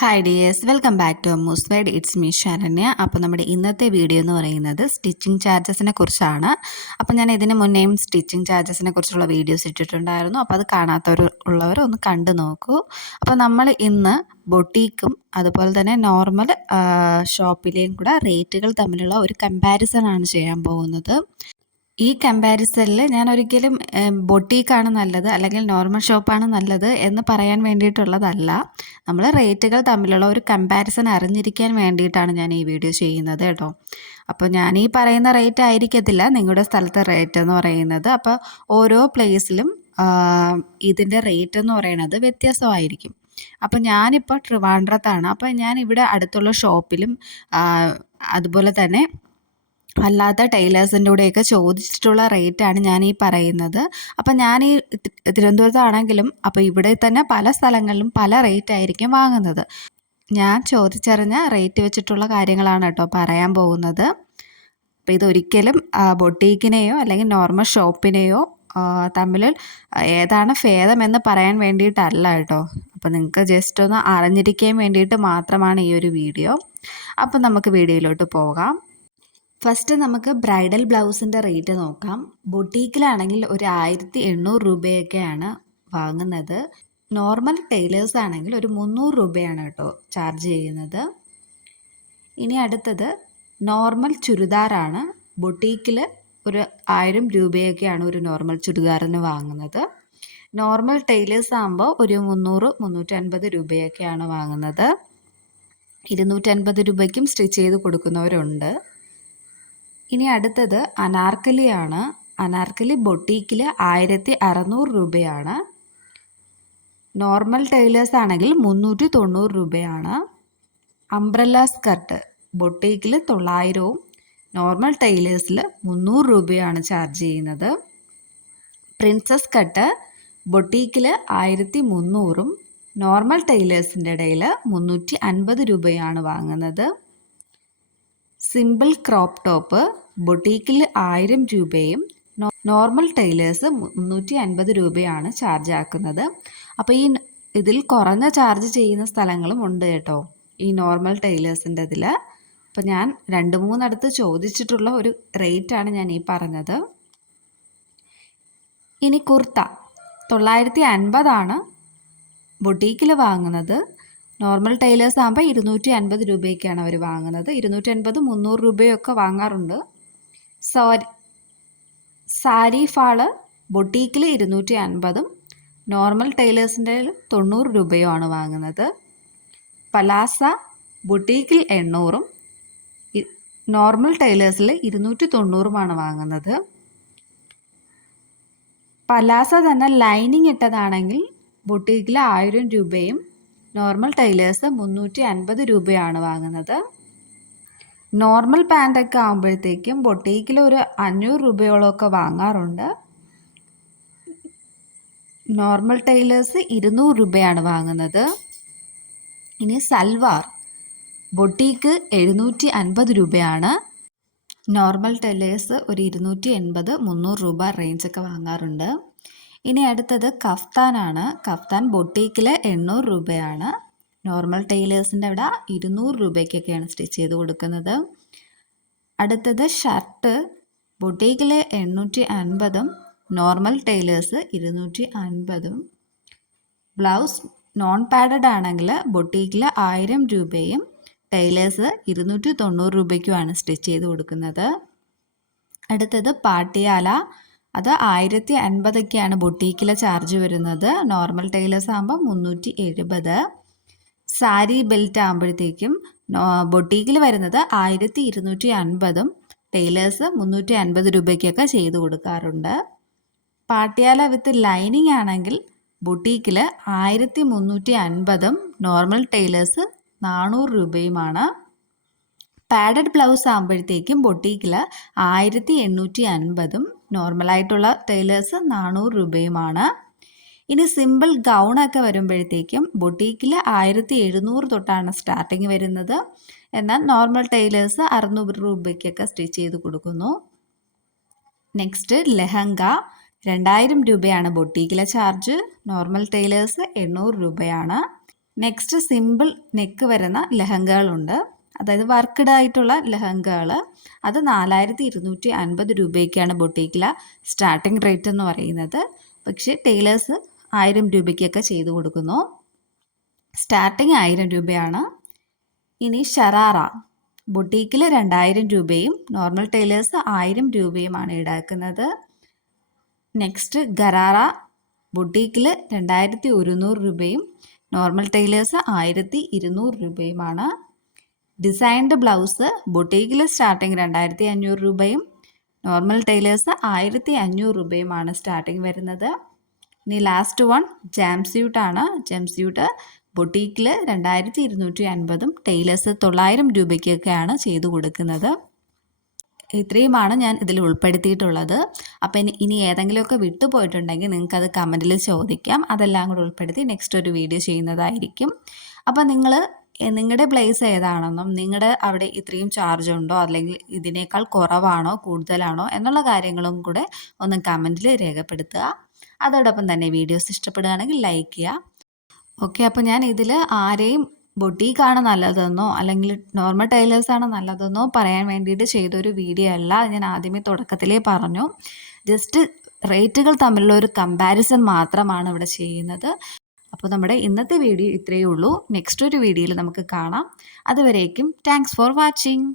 Hi dears, welcome back to Ammu's word. It's me Saranya. അപ്പോൾ നമ്മുടെ ഇന്നത്തെ വീഡിയോ എന്ന് പറയുന്നത് സ്റ്റിച്ചിങ് ചാർജസിനെ കുറിച്ചാണ്. അപ്പോൾ ഞാൻ ഇതിന് മുന്നേയും സ്റ്റിച്ചിങ് ചാർജസിനെ കുറിച്ചുള്ള വീഡിയോസ് ഇട്ടിട്ടുണ്ടായിരുന്നു. അപ്പോൾ അത് കാണാത്തവർ ഒന്ന് കണ്ടു നോക്കൂ. അപ്പോൾ നമ്മൾ ഇന്ന് ബൊട്ടീക്കും അതുപോലെ തന്നെ നോർമൽ ഷോപ്പിലെയും കൂടെ റേറ്റുകൾ തമ്മിലുള്ള ഒരു കമ്പാരിസൺ ആണ് ചെയ്യാൻ പോകുന്നത്. ഈ കമ്പാരിസണിൽ ഞാൻ ഒരിക്കലും ബൊട്ടീക്കാണ് നല്ലത് അല്ലെങ്കിൽ നോർമൽ ഷോപ്പാണ് നല്ലത് എന്ന് പറയാൻ വേണ്ടിയിട്ടുള്ളതല്ല. നമ്മൾ റേറ്റുകൾ തമ്മിലുള്ള ഒരു കമ്പാരിസൺ അറിഞ്ഞിരിക്കാൻ വേണ്ടിയിട്ടാണ് ഞാൻ ഈ വീഡിയോ ചെയ്യുന്നത് കേട്ടോ. അപ്പോൾ ഞാൻ ഈ പറയുന്ന റേറ്റ് ആയിരിക്കത്തില്ല നിങ്ങളുടെ സ്ഥലത്തെ റേറ്റ് എന്ന് പറയുന്നത്. അപ്പോൾ ഓരോ പ്ലേസിലും ഇതിൻ്റെ റേറ്റ് എന്ന് പറയുന്നത് വ്യത്യാസമായിരിക്കും. അപ്പോൾ ഞാനിപ്പോൾ ട്രിവാൻഡ്രത്താണ്. അപ്പോൾ ഞാൻ ഇവിടെ അടുത്തുള്ള ഷോപ്പിലും അതുപോലെ തന്നെ അല്ലാത്ത ടൈലേഴ്സിൻ്റെ കൂടെയൊക്കെ ചോദിച്ചിട്ടുള്ള റേറ്റാണ് ഞാൻ ഈ പറയുന്നത്. അപ്പം ഞാൻ ഈ തിരുവനന്തപുരത്താണെങ്കിലും അപ്പോൾ ഇവിടെ തന്നെ പല സ്ഥലങ്ങളിലും പല റേറ്റ് ആയിരിക്കും വാങ്ങുന്നത്. ഞാൻ ചോദിച്ചറിഞ്ഞ റേറ്റ് വെച്ചിട്ടുള്ള കാര്യങ്ങളാണ് കേട്ടോ പറയാൻ പോകുന്നത്. അപ്പോൾ ഇതൊരിക്കലും ബൊട്ടീക്കിനെയോ അല്ലെങ്കിൽ നോർമൽ ഷോപ്പിനെയോ തമ്മിൽ ഏതാണ് ഭേദമെന്ന് പറയാൻ വേണ്ടിയിട്ടല്ല കേട്ടോ. അപ്പോൾ നിങ്ങൾക്ക് ജസ്റ്റ് ഒന്ന് അറിഞ്ഞിരിക്കാൻ വേണ്ടിയിട്ട് മാത്രമാണ് ഈ ഒരു വീഡിയോ. അപ്പോൾ നമുക്ക് വീഡിയോയിലോട്ട് പോകാം. ഫസ്റ്റ് നമുക്ക് ബ്രൈഡൽ ബ്ലൗസിൻ്റെ റേറ്റ് നോക്കാം. ബൊട്ടീക്കിലാണെങ്കിൽ ഒരു 1800 രൂപയൊക്കെയാണ് വാങ്ങുന്നത്. നോർമൽ ടൈലേഴ്സ് ആണെങ്കിൽ ഒരു 300 രൂപയാണ് കേട്ടോ ചാർജ് ചെയ്യുന്നത്. ഇനി അടുത്തത് നോർമൽ ചുരിദാറാണ്. ബൊട്ടീക്കിൽ ഒരു 1000 രൂപയൊക്കെയാണ് ഒരു നോർമൽ ചുരിദാറിന് വാങ്ങുന്നത്. നോർമൽ ടൈലേഴ്സ് ആകുമ്പോൾ ഒരു 300-350 രൂപയൊക്കെയാണ് വാങ്ങുന്നത്. 250 രൂപയ്ക്കും സ്റ്റിച്ച് ചെയ്ത് കൊടുക്കുന്നവരുണ്ട്. ഇനി അടുത്തത് അനാർക്കലിയാണ്. അനാർക്കലി ബൊട്ടീക്കിൽ 1600 രൂപയാണ്. നോർമൽ ടൈലേഴ്സ് ആണെങ്കിൽ 390 രൂപയാണ്. അംബ്രല്ല സ്കർട്ട് ബൊട്ടീക്കിൽ 900-ഉം നോർമൽ ടൈലേഴ്സിൽ 300 രൂപയാണ് ചാർജ് ചെയ്യുന്നത്. പ്രിൻസസ് കട്ട് ബൊട്ടീക്കിൽ 1300-ഉം നോർമൽ ടൈലേഴ്സിൻ്റെ ഇടയിൽ 350 രൂപയാണ് വാങ്ങുന്നത്. സിമ്പിൾ ക്രോപ്പ് ടോപ്പ് ബൊട്ടീക്കിൽ 1000 രൂപയും നോർമൽ ടൈലേഴ്സ് 350 രൂപയാണ് ചാർജ് ആക്കുന്നത്. അപ്പോൾ ഇതിൽ കുറഞ്ഞ ചാർജ് ചെയ്യുന്ന സ്ഥലങ്ങളും ഉണ്ട് കേട്ടോ ഈ നോർമൽ ടൈലേഴ്സിൻ്റെ ഇതിൽ. അപ്പോൾ ഞാൻ 2-3 ചോദിച്ചിട്ടുള്ള ഒരു റേറ്റാണ് ഞാൻ ഈ പറഞ്ഞത്. ഇനി കുർത്ത 950 ബൊട്ടീക്കിൽ വാങ്ങുന്നത്. നോർമൽ ടൈലേഴ്സ് ആകുമ്പോൾ 250 രൂപയൊക്കെയാണ് അവർ വാങ്ങുന്നത്. 250-300 രൂപയൊക്കെ വാങ്ങാറുണ്ട്. സാരി ഫാള് ബൊട്ടീക്കിൽ 250-ഉം നോർമൽ ടൈലേഴ്സിൻ്റെ 90 രൂപയുമാണ് വാങ്ങുന്നത്. പലാസ ബൊട്ടീക്കിൽ 800-ഉം നോർമൽ ടൈലേഴ്സിൽ 290-ഉമാണ് വാങ്ങുന്നത്. പലാസ തന്നെ ലൈനിങ് ഇട്ടതാണെങ്കിൽ ബൊട്ടീക്കിൽ 1000 രൂപയും നോർമൽ ടൈലേഴ്സ് 350 രൂപയാണ് വാങ്ങുന്നത്. നോർമൽ പാൻറ്റൊക്കെ ആകുമ്പോഴത്തേക്കും ബൊട്ടീക്കിൽ ഒരു 500 രൂപയോളമൊക്കെ വാങ്ങാറുണ്ട്. നോർമൽ ടൈലേഴ്സ് 200 രൂപയാണ് വാങ്ങുന്നത്. ഇനി സൽവാർ ബൊട്ടീക്ക് 750 രൂപയാണ്. നോർമൽ ടൈലേഴ്സ് ഒരു 280-300 രൂപ റേഞ്ചൊക്കെ വാങ്ങാറുണ്ട്. ഇനി അടുത്തത് കഫ്താനാണ്. കഫ്താൻ ബൊട്ടീക്കിൽ 800 രൂപയാണ്. നോർമൽ ടൈലേഴ്സിൻ്റെ അവിടെ 200 രൂപയ്ക്കൊക്കെയാണ് സ്റ്റിച്ച് ചെയ്ത് കൊടുക്കുന്നത്. അടുത്തത് ഷർട്ട് ബൊട്ടീക്കിൽ 850-ഉം നോർമൽ ടൈലേഴ്സ് 250-ഉം. ബ്ലൗസ് നോൺ പാഡഡ് ആണെങ്കിൽ ബൊട്ടീക്കിൽ 1000 രൂപയും ടൈലേഴ്സ് 290 രൂപയ്ക്കുമാണ് സ്റ്റിച്ച് ചെയ്ത് കൊടുക്കുന്നത്. അടുത്തത് പാട്ടിയാല, അത് 1050ഒക്കെയാണ് ബൊട്ടീക്കിലെ ചാർജ് വരുന്നത്. നോർമൽ ടൈലേഴ്സ് ആകുമ്പോൾ 370. സാരി ബെൽറ്റ് ആകുമ്പോഴത്തേക്കും ബൊട്ടീക്കിൽ വരുന്നത് 1250-ഉം ടൈലേഴ്സ് 350 രൂപയ്ക്കൊക്കെ ചെയ്ത് കൊടുക്കാറുണ്ട്. പാട്ടിയാല വിത്ത് ലൈനിങ് ആണെങ്കിൽ ബൊട്ടീക്കിൽ 1350-ഉം നോർമൽ ടൈലേഴ്സ് 400 രൂപയുമാണ്. പാഡഡ് ബ്ലൗസ് ആകുമ്പോഴത്തേക്കും ബൊട്ടീക്കിൽ 1850-ഉം നോർമലായിട്ടുള്ള ടൈലേഴ്സ് 400 രൂപയുമാണ്. ഇനി സിമ്പിൾ ഗൗണൊക്കെ വരുമ്പോഴത്തേക്കും ബൊട്ടീക്കിൽ 1700 തൊട്ടാണ് സ്റ്റാർട്ടിങ് വരുന്നത്. എന്നാൽ നോർമൽ ടൈലേഴ്സ് 600 രൂപയ്ക്കൊക്കെ സ്റ്റിച്ച് ചെയ്ത് കൊടുക്കുന്നു. നെക്സ്റ്റ് ലെഹങ്ക 2000 രൂപയാണ് ബൊട്ടീക്കിലെ ചാർജ്. നോർമൽ ടൈലേഴ്സ് 800 രൂപയാണ്. നെക്സ്റ്റ് സിമ്പിൾ നെക്ക് വരുന്ന ലെഹങ്കകളുണ്ട്. അതായത് വർക്ക്ഡ് ആയിട്ടുള്ള ലെഹങ്കകൾ. അത് 4250 രൂപയ്ക്കാണ് ബൊട്ടീക്കിലെ സ്റ്റാർട്ടിംഗ് റേറ്റ് എന്ന് പറയുന്നത്. പക്ഷേ ടൈലേഴ്സ് 1000 രൂപയ്ക്കൊക്കെ ചെയ്തു കൊടുക്കുന്നു. സ്റ്റാർട്ടിങ് 1000 രൂപയാണ്. ഇനി ഷറാറ ബൊട്ടീക്കിൽ 2000 രൂപയും നോർമൽ ടൈലേഴ്സ് 1000 രൂപയുമാണ് ഈടാക്കുന്നത്. നെക്സ്റ്റ് ഗറാറ ബൊട്ടീക്കിൽ 2100 രൂപയും നോർമൽ ടൈലേഴ്സ് 1200 രൂപയുമാണ്. ഡിസൈൻഡ് ബ്ലൗസ് ബൊട്ടീക്കിൽ സ്റ്റാർട്ടിങ് 2500 രൂപയും നോർമൽ ടൈലേഴ്സ് 1500 രൂപയുമാണ് സ്റ്റാർട്ടിങ് വരുന്നത്. ഇനി ലാസ്റ്റ് വൺ ജാം സ്യൂട്ടാണ്. ജാം സ്യൂട്ട് ബൊട്ടീക്കിൽ 2250 ടൈലേഴ്സ് 900 രൂപയ്ക്കൊക്കെയാണ് ചെയ്തു കൊടുക്കുന്നത്. ഇത്രയുമാണ് ഞാൻ ഇതിൽ ഉൾപ്പെടുത്തിയിട്ടുള്ളത്. അപ്പോൾ ഇനി ഏതെങ്കിലുമൊക്കെ വിട്ടുപോയിട്ടുണ്ടെങ്കിൽ നിങ്ങൾക്കത് കമൻറ്റിൽ ചോദിക്കാം. അതെല്ലാം കൂടെ ഉൾപ്പെടുത്തി നെക്സ്റ്റ് ഒരു വീഡിയോ ചെയ്യുന്നതായിരിക്കും. അപ്പോൾ നിങ്ങളുടെ പ്ലേസ് ഏതാണെന്നും നിങ്ങളുടെ അവിടെ ഇത്രയും ചാർജ് ഉണ്ടോ അല്ലെങ്കിൽ ഇതിനേക്കാൾ കുറവാണോ കൂടുതലാണോ എന്നുള്ള കാര്യങ്ങളും കൂടെ ഒന്ന് കമൻറ്റിൽ രേഖപ്പെടുത്തുക. അതോടൊപ്പം തന്നെ വീഡിയോസ് ഇഷ്ടപ്പെടുകയാണെങ്കിൽ ലൈക്ക് ചെയ്യുക. ഓക്കെ, അപ്പോൾ ഞാൻ ഇതിൽ ആരെയും ബൊട്ടീക്കാണ് നല്ലതെന്നോ അല്ലെങ്കിൽ നോർമൽ ടൈലേഴ്സാണ് നല്ലതെന്നോ പറയാൻ വേണ്ടിയിട്ട് ചെയ്തൊരു വീഡിയോ അല്ല. ഞാൻ ആദ്യമേ തുടക്കത്തിലേ പറഞ്ഞു. ജസ്റ്റ് റേറ്റുകൾ തമ്മിലുള്ള ഒരു കമ്പാരിസൺ മാത്രമാണ് ഇവിടെ ചെയ്യുന്നത്. അപ്പോൾ നമ്മുടെ ഇന്നത്തെ വീഡിയോ ഇത്രയേ ഉള്ളൂ. നെക്സ്റ്റ് ഒരു വീഡിയോയിൽ നമുക്ക് കാണാം. അതുവരേക്കും താങ്ക്സ് ഫോർ വാച്ചിങ്.